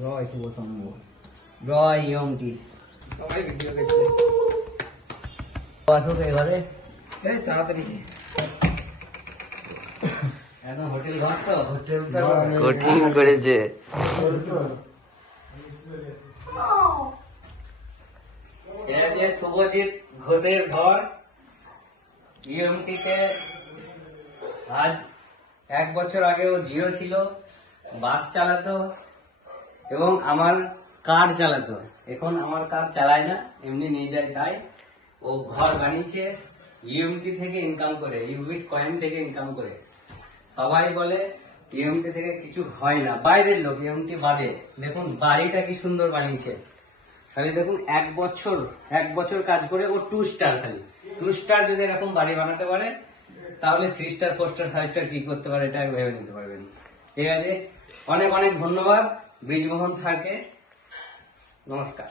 জয় শুভ শম্ভ, জয় ইয়মটি। সবাই ভিডিও দেখছে। আসুক এবারে এই তাড়াতাড়ি একদম হোটেল ঘর তো, হোটেল কঠিন করেছে। এটা যে শুভজিৎ ঘোষের ঘর। ইএমটিতে আজ 1 বছর আগে ও জিরো ছিল, বাস চালাতো এবং আমার কার চালাতো। এখন আমার কার চালায় না, এমনি নিয়ে যায়। তাই ও ঘর বানিয়েছে ইএমটি থেকে ইনকাম করে, ইউবিট কয়েন থেকে ইনকাম করে। সবাই বলে ইএমটি থেকে কিছু হয় না, বাইরের লোক, ইএমটি বাদে। দেখুন বাড়িটা কি সুন্দর বানিয়েছে। খালি দেখুন 1 বছর কাজ করে ও 2 স্টার, খালি 2 স্টার যদি এরকম বাড়ি বানাতে পারে তাহলে 3 স্টার 4 স্টার 5 স্টার কি করতে পারে এটা ভেবে নিতে পারবেন। ঠিক আছে, অনেক অনেক ধন্যবাদ বীজমোহন স্যারকে। নমস্কার।